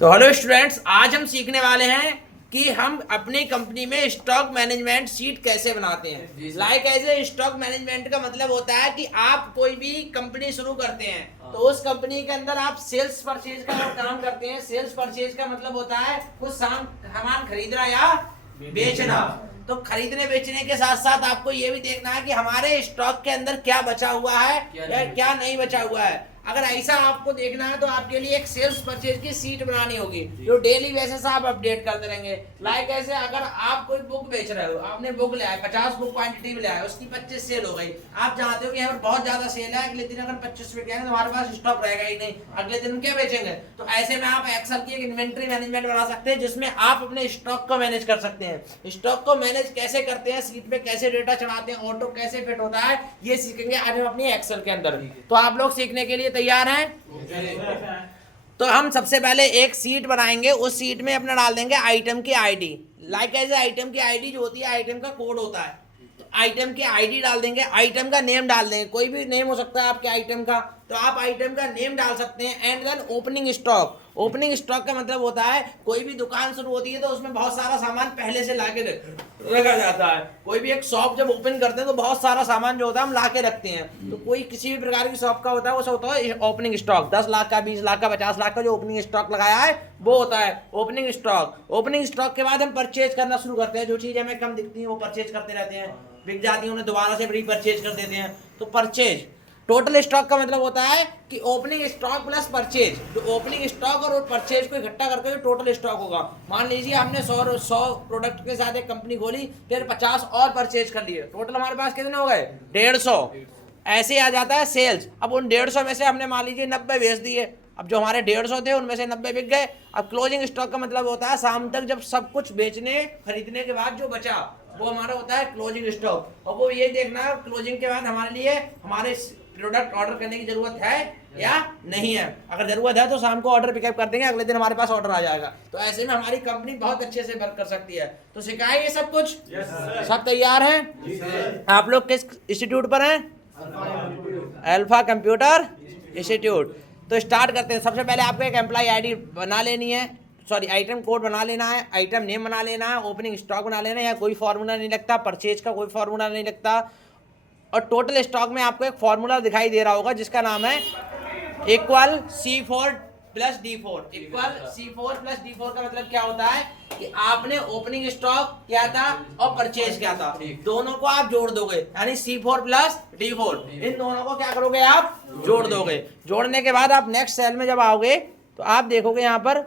तो hello students, आज हम सीखने वाले हैं कि हम अपनी कंपनी में स्टॉक मैनेजमेंट शीट कैसे बनाते हैं। लाइक एज स्टॉक मैनेजमेंट का मतलब होता है कि आप कोई भी कंपनी शुरू करते हैं तो उस कंपनी के अंदर आप सेल्स परचेज का काम करते हैं। सेल्स परचेज का मतलब होता है कुछ सामान खरीदना या बेचना। तो खरीदने बेचने के साथ साथ आपको ये भी देखना है कि हमारे स्टॉक के अंदर क्या बचा हुआ है या क्या नहीं बचा हुआ है। अगर ऐसा आपको देखना है तो आपके लिए एक सेल्स परचेज की सीट बनानी होगी जो डेली बेसिस आप अपडेट करते रहेंगे। लाइक ऐसे अगर आप कोई बुक बेच रहे हो, आपने बुक ले आए 50 बुक क्वांटिटी में ले आए, उसकी 25 सेल हो गई। आप जानते हो कि यहाँ पर बहुत ज्यादा सेल है, अगले दिन अगर 25 बिक गए तो हमारे पास स्टॉक रहेगा ही नहीं, अगले दिन क्या बेचेंगे। तो ऐसे में आप एक्सेल की एक इन्वेंट्री मैनेजमेंट बना सकते हैं जिसमें आप अपने स्टॉक को मैनेज कर सकते हैं। स्टॉक को मैनेज कैसे करते हैं, सीट पे कैसे डेटा चढ़ाते हैं, ऑटो कैसे फिट होता है, ये सीखेंगे आज हम अपनी एक्सेल के अंदर। तो आप लोग सीखने के लिए तैयार हैं? तो हम सबसे पहले एक सीट बनाएंगे, उस सीट में अपना डाल देंगे आइटम की आईडी। लाइक एज आइटम की आईडी जो होती है आइटम का कोड होता है, तो आइटम की आईडी डाल देंगे, आइटम का नेम डाल देंगे, कोई भी नेम हो सकता है आपके आइटम का, तो आप आइटम का नेम डाल सकते हैं। And then opening stock. Opening stock का मतलब होता है कोई भी दुकान शुरू होती है तो उसमें बहुत सारा सामान पहले से लाके रखा जाता है। कोई भी एक शॉप जब ओपन करते हैं तो बहुत सारा सामान जो होता है हम लाके रखते हैं। तो कोई किसी भी प्रकार की शॉप का होता है वो होता है ओपनिंग स्टॉक। 10 लाख का, 20 लाख का, 50 लाख का जो ओपनिंग स्टॉक लगाया है वो होता है ओपनिंग स्टॉक। ओपनिंग स्टॉक के बाद हम परचेज करना शुरू करते हैं। जो चीज हमें कम दिखती है वो परचेज करते रहते हैं, बिक जाती है उन्हें दोबारा से रीपरचेज कर देते हैं। तो परचेज। टोटल स्टॉक का मतलब होता है कि ओपनिंग स्टॉक प्लस परचेज। तो ओपनिंग स्टॉक और परचेज को इकट्ठा करके जो टोटल स्टॉक होगा, मान लीजिए हमने 100 प्रोडक्ट के साथ एक कंपनी खोली, फिर 50 और परचेज कर लिए, टोटल हमारे पास कितने हो गए? 150। ऐसे आ जाता है सेल्स। अब उन 150 में से हमने मान लीजिए 90 बेच दिए। अब जो हमारे 150 थे उनमें से 90 बिक गए। अब क्लोजिंग स्टॉक का मतलब होता है शाम तक जब सब कुछ बेचने खरीदने के बाद जो बचा वो हमारा होता है क्लोजिंग स्टॉक। और वो ये देखना है क्लोजिंग के बाद हमारे लिए हमारे प्रोडक्ट ऑर्डर करने की जरूरत है या नहीं है। अगर जरूरत है तो शाम को ऑर्डर पिकअप कर देंगे, अगले दिन हमारे पास ऑर्डर आ जाएगा। तो ऐसे में हमारी कंपनी बहुत अच्छे से वर्क कर सकती है। तो सिखाए ये सब कुछ? सब तैयार हैं? आप लोग किस इंस्टीट्यूट पर हैं? Alpha computer institute. तो स्टार्ट करते हैं। सबसे पहले आपको एक एम्प्लॉय आईडी बना लेनी है, सॉरी आइटम कोड बना लेना है, आइटम नेम बना लेना है, ओपनिंग स्टॉक बना लेना है। या कोई फार्मूला नहीं लगता, परचेज का कोई फार्मूला नहीं लगता। और टोटल स्टॉक में आपको एक फार्मूला दिखाई दे रहा होगा जिसका नाम है equal C4 plus D4। Equal C4 plus D4 का मतलब क्या होता है कि आपने ओपनिंग स्टॉक क्या था और परचेज क्या था, दोनों को आप जोड़ दोगे, यानी C4 प्लस D4। इन दोनों को क्या करोगे? आप जोड़ दोगे। जोड़ने के बाद आप नेक्स्ट सेल में जब आओगे तो आप देखोगे यहाँ पर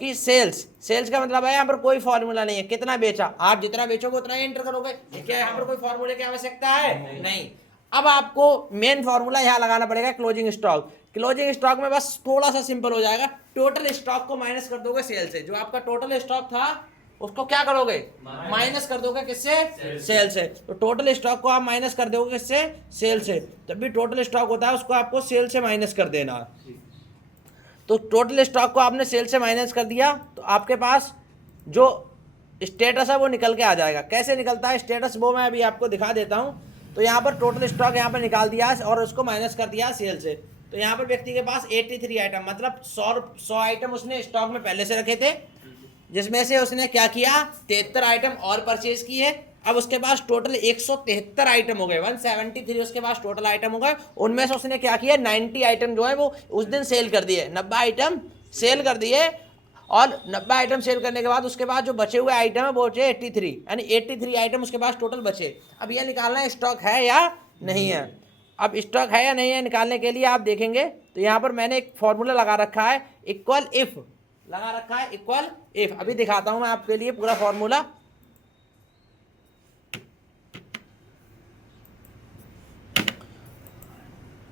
कि सेल्स का मतलब है यहाँ पर कोई फॉर्मूला नहीं है, कितना बेचा, आप जितना बेचोगे उतना ही एंटर करोगे। क्या यहाँ पर कोई फॉर्मूले की आवश्यकता है? नहीं। अब आपको मेन फॉर्मूला यहाँ लगाना पड़ेगा क्लोजिंग स्टॉक। क्लोजिंग स्टॉक में बस थोड़ा सा सिंपल हो जाएगा, टोटल स्टॉक को माइनस कर दोगे सेल से। जो आपका टोटल स्टॉक था उसको क्या करोगे? माइनस कर दोगे किससे? सेल से। तो टोटल स्टॉक को आप माइनस कर दोगे किससे? सेल से। जब भी टोटल स्टॉक होता है उसको आपको सेल से माइनस कर देना है। तो टोटल स्टॉक को आपने सेल से माइनस कर दिया तो आपके पास जो स्टेटस है वो निकल के आ जाएगा। कैसे निकलता है स्टेटस वो मैं अभी आपको दिखा देता हूँ। तो यहाँ पर टोटल स्टॉक यहाँ पर निकाल दिया और उसको माइनस कर दिया सेल से। तो यहाँ पर व्यक्ति के पास 83 आइटम, मतलब 100 आइटम उसने स्टॉक में पहले से रखे थे, जिसमें से उसने क्या किया? 73 आइटम और परचेज किए। अब उसके पास टोटल 173 आइटम हो गए, 173 उसके पास टोटल आइटम हो गए। उनमें से उसने क्या किया? 90 आइटम जो है वो उस दिन सेल कर दिए, 90 आइटम सेल कर दिए। और 90 आइटम सेल करने के बाद उसके बाद जो बचे हुए आइटम है वो बचे 83, यानी 83 आइटम उसके पास टोटल बचे। अब ये निकालना है स्टॉक है या नहीं है। अब स्टॉक है या नहीं है निकालने के लिए आप देखेंगे तो यहाँ पर मैंने एक फॉर्मूला लगा रखा है, इक्वल इफ लगा रखा है, इक्वल इफ। अभी दिखाता हूं मैं आपके लिए पूरा फॉर्मूला।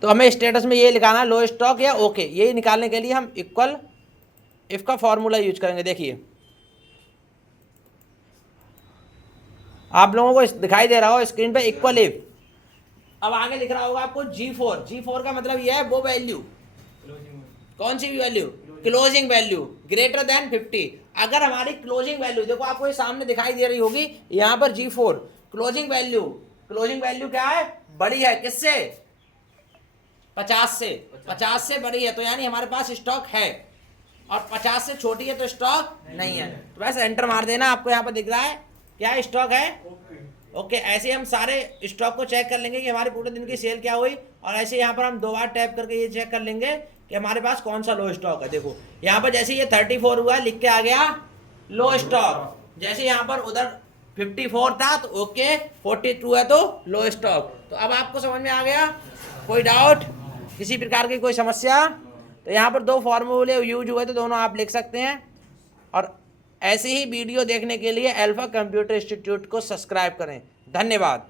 तो हमें स्टेटस में ये लिखाना है लो स्टॉक या ओके। यही निकालने के लिए हम इक्वल इफ का फॉर्मूला यूज करेंगे। देखिए आप लोगों को दिखाई दे रहा हो स्क्रीन पे इक्वल इफ। अब आगे लिख रहा होगा आपको G4 का मतलब यह है वो वैल्यू, कौन सी value? Closing value greater than 50। अगर हमारी क्लोजिंग वैल्यू देखो आपको ये सामने दिखाई दे रही होगी यहाँ पर G4 क्लोजिंग वैल्यू क्या है? बड़ी है किससे? 50 से बड़ी है, तो यानी हमारे पास स्टॉक है। और 50 से छोटी है तो स्टॉक नहीं है। तो बस एंटर मार देना, आपको यहाँ पर दिख रहा है क्या स्टॉक है। ओके, ऐसे ही हम सारे स्टॉक को चेक कर लेंगे कि हमारे पूरे दिन की सेल क्या हुई, और ऐसे यहाँ पर हम 2 बार टैप करके ये चेक कर लेंगे कि हमारे पास कौन सा लो स्टॉक है। देखो यहाँ पर जैसे ये 34 हुआ है, लिख के आ गया लो स्टॉक। जैसे यहाँ पर उधर 54 था तो ओके, 42 है तो लो स्टॉक। तो अब आपको समझ में आ गया, कोई डाउट, किसी प्रकार की कोई समस्या? तो यहाँ पर 2 फॉर्मूले यूज हुए तो दोनों आप लिख सकते हैं। और ऐसे ही वीडियो देखने के लिए अल्फा कंप्यूटर इंस्टीट्यूट को सब्सक्राइब करें। धन्यवाद।